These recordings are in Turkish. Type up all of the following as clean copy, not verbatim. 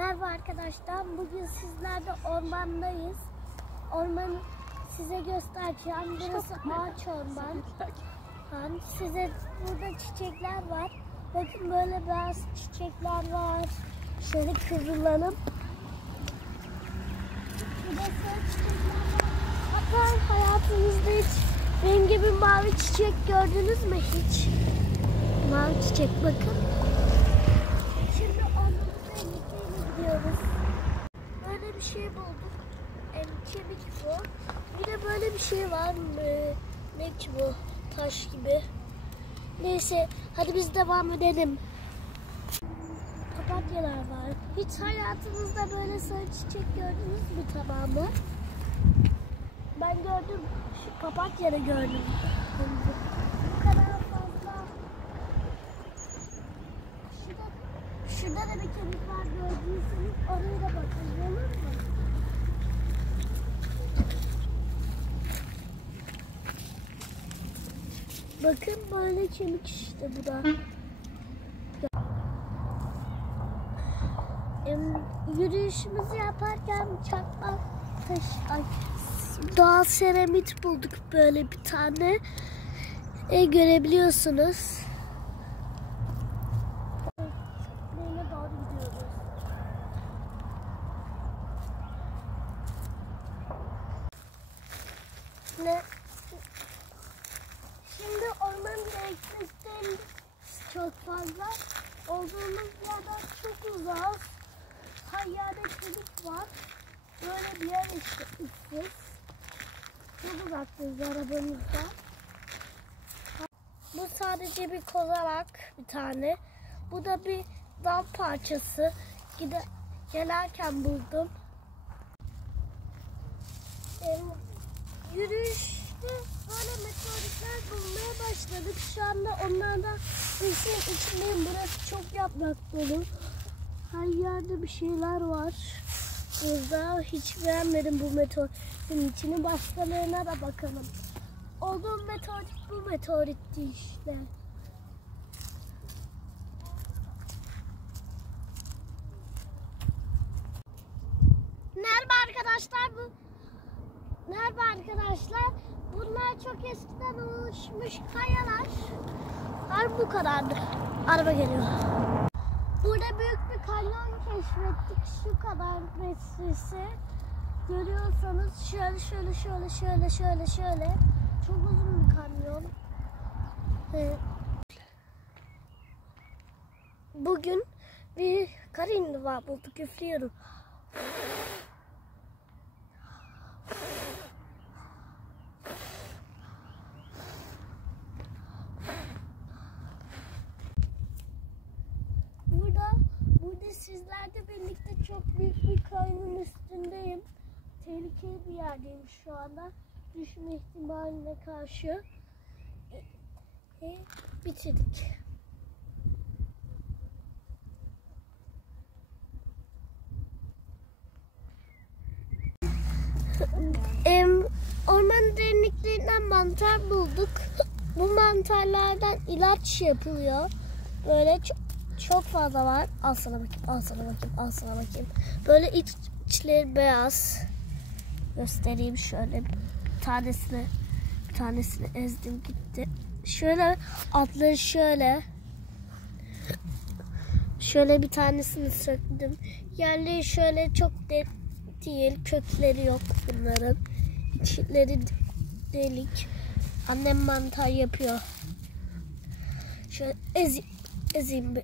Merhaba arkadaşlar. Bugün sizlerle ormandayız. Ormanı size göstereceğim. Burası ağaç orman. Size burada çiçekler var. Bakın böyle beyaz çiçekler var. Şöyle kıvrılalım. Burada sarı çiçekler var. Hatta hayatınızda hiç benim gibi mavi çiçek gördünüz mü hiç? Mavi çiçek bakın. Şimdi ormanın gidiyoruz. Böyle bir şey bulduk. Kemik bu. Bir de böyle bir şey var mı? Ne ki bu? Taş gibi. Neyse hadi biz devam edelim. Papatyalar var. Hiç hayatınızda böyle sarı çiçek gördünüz mü tamamı? Ben gördüm. Şu papatya da gördüm. Bu kadar fazla. Şurada da bir kemik var gördüyseniz oraya da bakın. Olur mu? Bakın böyle kemik işte bu da. Yürüyüşümüzü yaparken çakmak taş, doğal seramit bulduk böyle bir tane. Görebiliyorsunuz. Nereye doğru gidiyoruz? Şimdi ormanın elektrikleri çok fazla. Olduğumuz yerden çok uzak. Her yerde çelik var. Böyle bir yer işte ıssız. Çok uzaktayız arabamızdan. Bu sadece bir kozalak bir tane. Bu da bir dal parçası. Gelerken buldum. Yürüyüşte böyle meteoritler bulmaya başladık. Şu anda onlardan birisinin içindeyim. Burası çok yaprak dolu. Her yerde bir şeyler var. Burada hiç beğenmedim bu meteoritin içini. Başkalarına da bakalım. Olduğum meteorit bu meteoritti işte. Merhaba arkadaşlar. Merhaba arkadaşlar. Bunlar çok eskiden oluşmuş kayalar. Bu kadardı. Araba geliyor. Burada büyük bir kanyon keşfettik. Şu kadar metresi. Görüyorsanız şöyle. Çok uzun bir kanyon. Bugün bir kar indi var bulduk. Üflüyorum. Burada sizlerle birlikte çok büyük bir kayanın üstündeyim. Tehlikeli bir yerdeyim şu anda. Düşme ihtimaline karşı. Bitirdik. Orman derinliklerinden mantar bulduk. Bu mantarlardan ilaç yapılıyor. Böyle çok fazla var. Al sana bakayım. Böyle içleri beyaz. Göstereyim şöyle. Bir tanesini ezdim gitti. Şöyle altları şöyle. Şöyle bir tanesini söktüm. Yerleri şöyle çok değil. Kökleri yok bunların. İçleri delik. Annem mantar yapıyor. Şöyle ezeyim.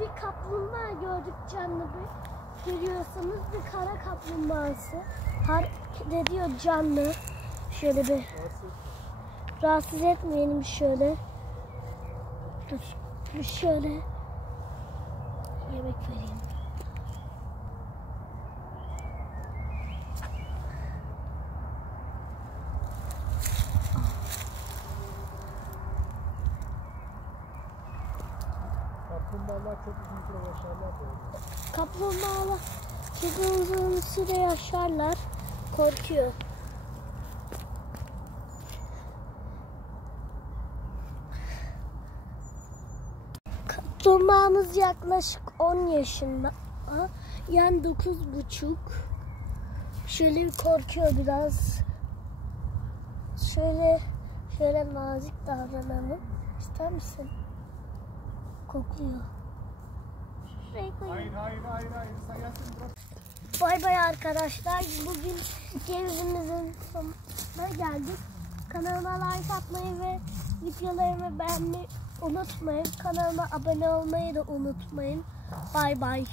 Bir kaplumbağa gördük canlı bir. Görüyorsanız bir kara kaplumbağası. Hareket ediyor canlı. Şöyle bir rahatsız etmeyelim şöyle. Dur şöyle yemek vereyim. Kaplumbağalar çok uzun süre yaşarlar böyle. Kaplumbağalar çok uzun süre yaşarlar. Korkuyor. Kaplumbağamız yaklaşık 10 yaşında. Yani 9,5. Şöyle bir korkuyor biraz. Şöyle nazik davranalım. İster misin? Kokluyor. Şuraya koyayım. Hayır. Sen gelsin bırak. Bay bay arkadaşlar. Bugün gezimizin sonuna geldik. Kanalıma like atmayı ve videolarımı beğenmeyi unutmayın. Kanalıma abone olmayı da unutmayın. Bay bay.